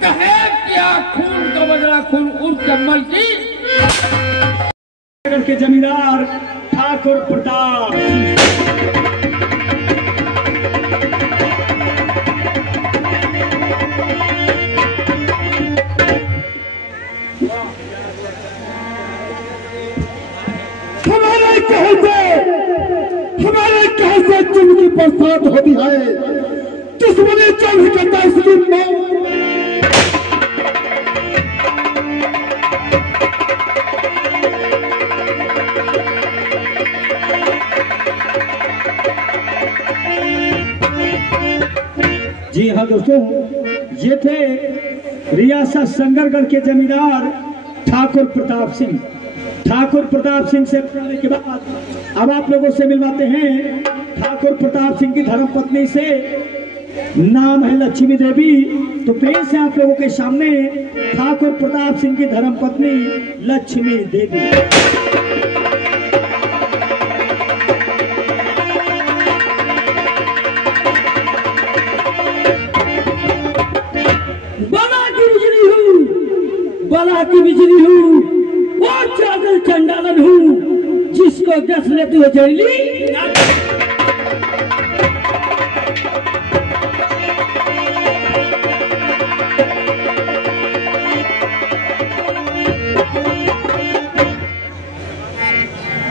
कहे क्या खून का बदला खून उर्फ चम्बल की के जमींदार ठाकुर प्रताप हमारे कहते जिंदगी बरसात होती है दुश्मनी चल करता इसलिए जी हाँ दोस्तों, ये थे रियासत संगरगढ़ के जमींदार ठाकुर प्रताप सिंह। ठाकुर प्रताप सिंह से मिलने के बाद अब आप लोगों से मिलवाते हैं ठाकुर प्रताप सिंह की धर्मपत्नी से, नाम है लक्ष्मी देवी। तो पेश है आप लोगों के सामने ठाकुर प्रताप सिंह की धर्मपत्नी लक्ष्मी देवी। बला की बिजली हूँ और चादर चंडालन हूँ जिसको दस लेती हो जैली।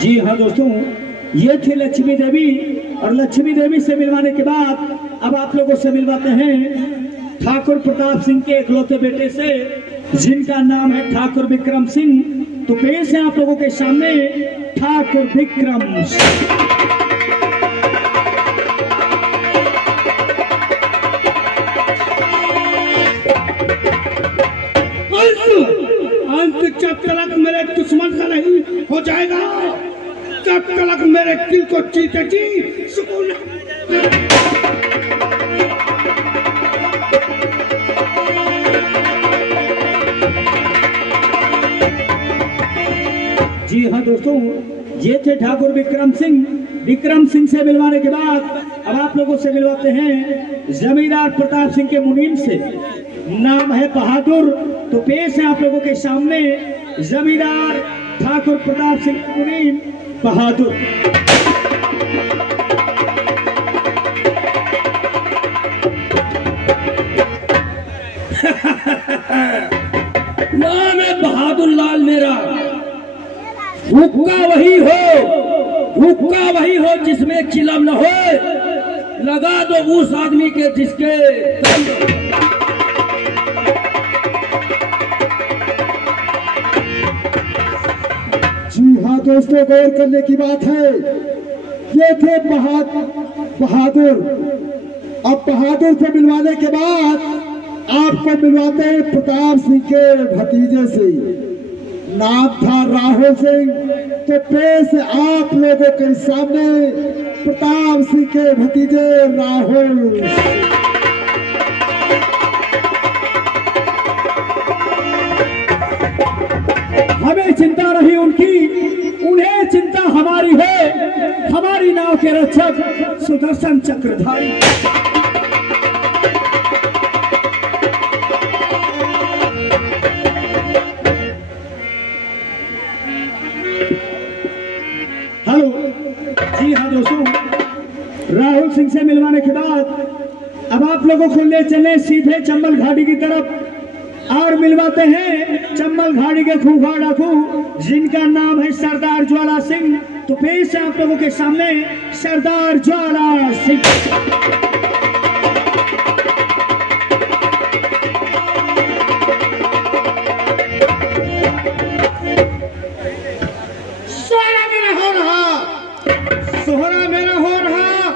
जी हाँ दोस्तों, ये थी लक्ष्मी देवी। और लक्ष्मी देवी से मिलवाने के बाद अब आप लोगों से मिलवाते हैं ठाकुर प्रताप सिंह के इकलौते बेटे से, जिनका नाम है ठाकुर विक्रम सिंह। तो पेश है आप लोगों के सामने ठाकुर विक्रम सिंह। अंत जब तक मेरे दुश्मन का नहीं हो जाएगा तब तक मेरे दिल को जीते जी सुकून। जी हाँ दोस्तों, ये थे ठाकुर विक्रम सिंह। विक्रम सिंह से मिलवाने के बाद अब आप लोगों से मिलवाते हैं जमींदार प्रताप सिंह के मुनीम से, नाम है बहादुर। तो पेश है आप लोगों के सामने जमींदार ठाकुर प्रताप सिंह के मुनीम बहादुर। नाम है बहादुर लाल मेरा। हुक्का वही हो जिसमें चिलम न हो, लगा दो उस आदमी के जिसके। जी हाँ दोस्तों, गौर करने की बात है, ये थे बहादुर। अब बहादुर से मिलवाने के बाद आपको मिलवाते हैं प्रताप सिंह के भतीजे से, नाम था राहुल सिंह। तो पेश आप लोगों के सामने प्रताप सिंह के भतीजे राहुल। हमें चिंता रही उनकी, उन्हें चिंता हमारी है। हमारी नाव के रक्षक सुदर्शन चक्रधारी। हेलो, जी हाँ दोस्तों, राहुल सिंह से मिलवाने के बाद अब आप लोगों को ले चले सीधे चंबल घाटी की तरफ और मिलवाते हैं चंबल घाटी के खूंखार डाकू, जिनका नाम है सरदार ज्वाला सिंह। तो पेश है आप लोगों के सामने सरदार ज्वाला सिंह। सोहरा मेरा हो रहा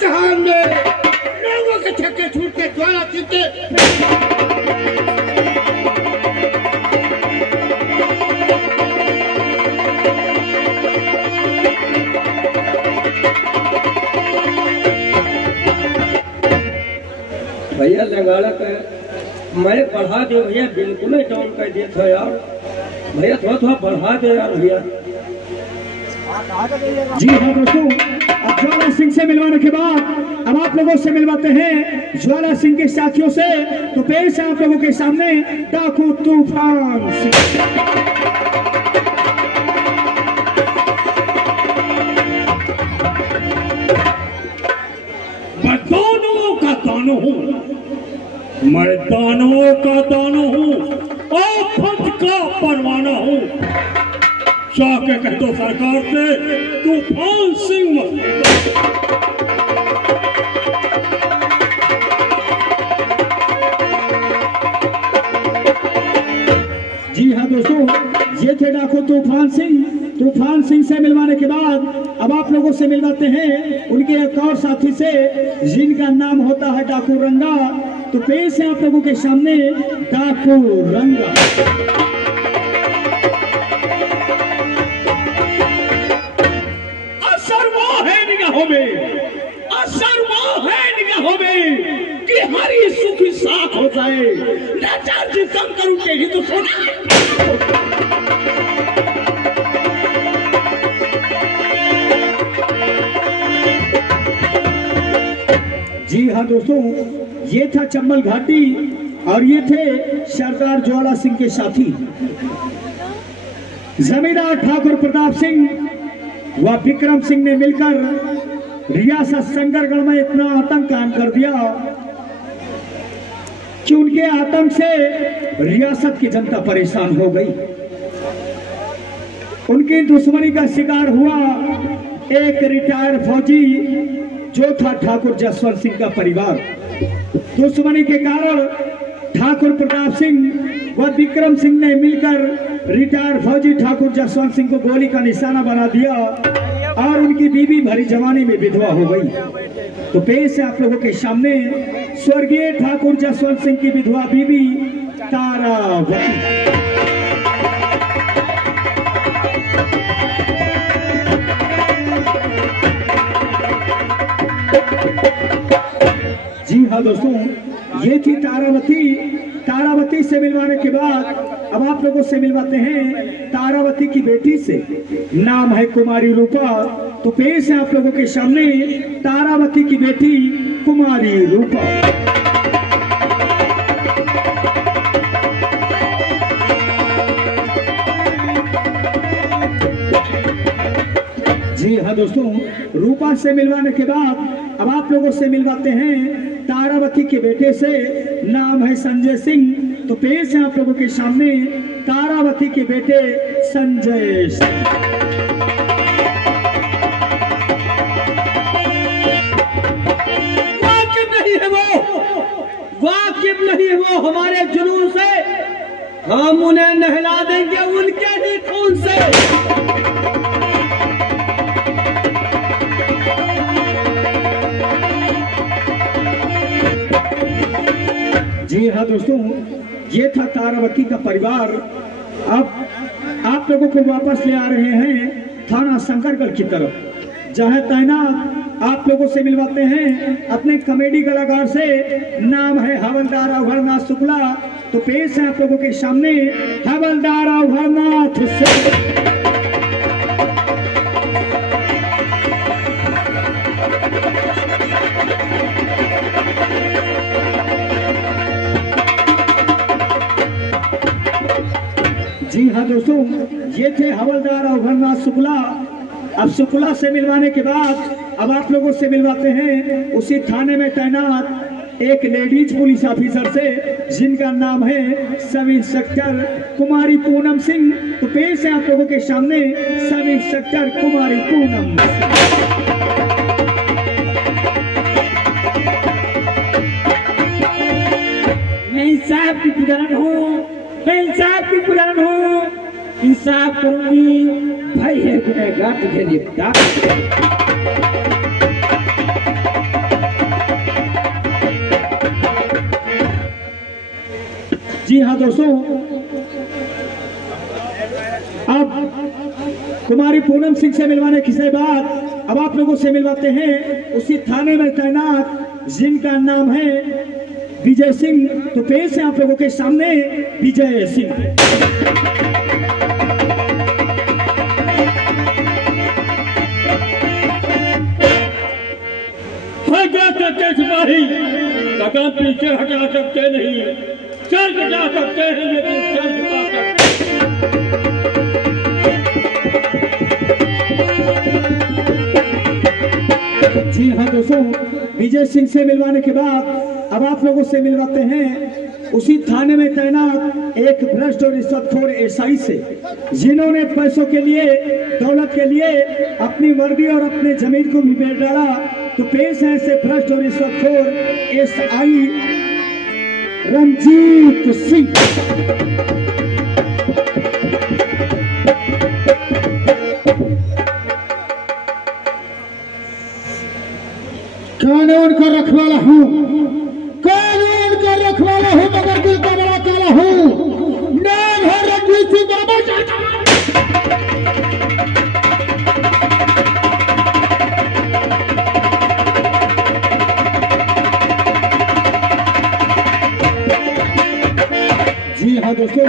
जहान में लोगों के छक्के छूट के ज्वाला चित्ते। भैया लगाड़ा का मैं बढ़ा दे भैया, बिल्कुल ही डाउन कर दिया था यार भैया, थोड़ा थोड़ा बढ़ा दे यार भैया। जी हाँ दोस्तों, और ज्वाला सिंह से मिलवाने के बाद अब आप लोगों से मिलवाते हैं ज्वाला सिंह के साथियों से। तो पेश है आप लोगों के सामने डाकू तूफान सिंह। मैं दानवों का दानो हूँ, मैं दानवों का दानो हूँ, आफत का परवाना हूँ। जाके कह दो सरकार से तूफान सिंह जी हाँ दोस्तों, ये थे डाकू तूफान सिंह। तूफान सिंह से मिलवाने के बाद अब आप लोगों से मिलवाते हैं उनके एक और साथी से जिनका नाम होता है डाकू रंगा। तो पेश है आप लोगों के सामने डाकू रंगा। असर वो है निगाहों में, असर वो है निगाहों में कि हरी सुखी साथ हो जाए। लाचार जिसम करूं के ही तो सुना। जी हाँ दोस्तों, ये था चंबल घाटी और ये थे सरदार ज्वाला सिंह के साथी जमींदार ठाकुर प्रताप सिंह व विक्रम सिंह ने मिलकर रियासत संगरगढ़ में इतना आतंक कायम कर दिया कि उनके आतंक से रियासत की जनता परेशान हो गई। उनकी दुश्मनी का शिकार हुआ एक रिटायर्ड फौजी जो था ठाकुर जसवंत सिंह का परिवार। दुश्मनी के कारण ठाकुर प्रताप सिंह व विक्रम सिंह ने मिलकर रिटायर्ड फौजी ठाकुर जसवंत सिंह को गोली का निशाना बना दिया और उनकी बीवी भरी जवानी में विधवा हो गई। तो पेश है आप लोगों के सामने स्वर्गीय ठाकुर जसवंत सिंह की विधवा बीवी तारावती। जी हाँ दोस्तों, ये थी तारावती। तारावती से मिलवाने के बाद अब आप लोगों से मिलवाते हैं तारावती की बेटी से, नाम है कुमारी रूपा। तो पेश है आप लोगों के सामने तारावती की बेटी कुमारी रूपा। जी हाँ दोस्तों, रूपा से मिलवाने के बाद अब आप लोगों से मिलवाते हैं तारावती के बेटे से, नाम है संजय सिंह। तो पेश है आप लोगों के सामने तारावती के बेटे संजय सिंह। वाकिफ नहीं है वो, वाकिफ नहीं है वो हमारे जुनून से। हम उन्हें नहला देंगे उनके ही खून से। जी हाँ दोस्तों, ये था तारावती का परिवार। अब आप लोगों को वापस ले आ रहे हैं थाना शंकरगढ़ की तरफ, जहां तैनात आप लोगों से मिलवाते हैं अपने कॉमेडी कलाकार से, नाम है हवलदार अभरनाथ शुक्ला। तो पेश है आप लोगों के सामने हवलदार अभरनाथ से। जी हाँ दोस्तों, ये थे हवलदार अभरनाथ शुक्ला। अब शुक्ला से मिलवाने के बाद अब आप लोगों से मिलवाते हैं उसी थाने में तैनात एक लेडीज पुलिस ऑफिसर से, जिनका नाम है सब इंस्पेक्टर कुमारी पूनम सिंह। तो पेश है आप लोगों के सामने सब इंस्पेक्टर कुमारी पूनम सिंह। मैं इंसाफ की पुजारन हूँ, मैं इंसाफ की पुजारन हूँ। इंसाफ करूंगी, भाई है गुनहगार तुझे निपटा। जी हाँ दोस्तों, अब कुमारी पूनम सिंह से मिलवाने के बाद अब आप लोगों से मिलवाते हैं उसी थाने में तैनात, जिनका नाम है विजय सिंह। तो पेश है आप लोगों के सामने विजय सिंह। सच्चे सिपाही, कदम पीछे हटा सकते नहीं, चल जा सकते हैं लेकिन चल झुका सकते। जी हाँ दोस्तों, विजय सिंह से मिलवाने के बाद अब आप लोगों से मिलवाते हैं उसी थाने में तैनात एक भ्रष्ट और रिश्वतखोर एसआई से, जिन्होंने पैसों के लिए, दौलत के लिए अपनी वर्दी और अपने जमीन को भी बेच डाला। तो पेश है ऐसे भ्रष्ट और रिश्वतखोर एसआई रंजीत सिंह। कानून का रखवाला हूँ, कानून का रखवाला हूँ, मगर दिल का बड़ा काला हूँ। नाम है रंजीत सिंह। जी हाँ दोस्तों,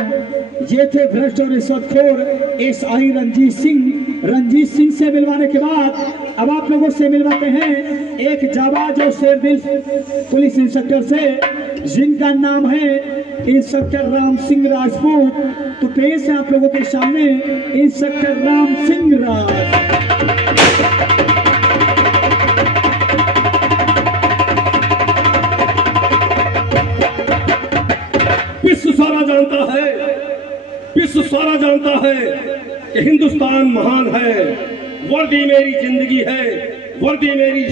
ये थे भ्रष्ट और रिश्वतखोर एसआई रंजीत सिंह। रंजीत सिंह से मिलवाने के बाद अब आप लोगों से मिलवाते हैं एक जाबाज और शेरदिल पुलिस इंस्पेक्टर से, जिनका नाम है इंस्पेक्टर राम सिंह राजपूत। तो पेश है आप लोगों के सामने इंस्पेक्टर राम सिंह राज। विश्व सारा जानता है, विश्व सारा जानता है कि हिंदुस्तान महान है। वर्दी मेरी जिंदगी है, वर्दी मेरी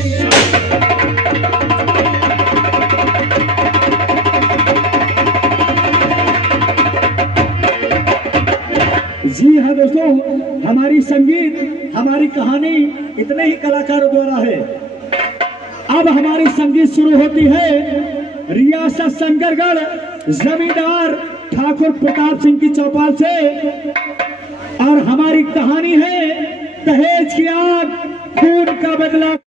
जी हाँ दोस्तों, हमारी संगीत, हमारी कहानी इतने ही कलाकारों द्वारा है। अब हमारी संगीत शुरू होती है रियासत शंकरगढ़ जमींदार ठाकुर प्रताप सिंह की चौपाल से, और हमारी कहानी है दहेज की आग, खून का बदला।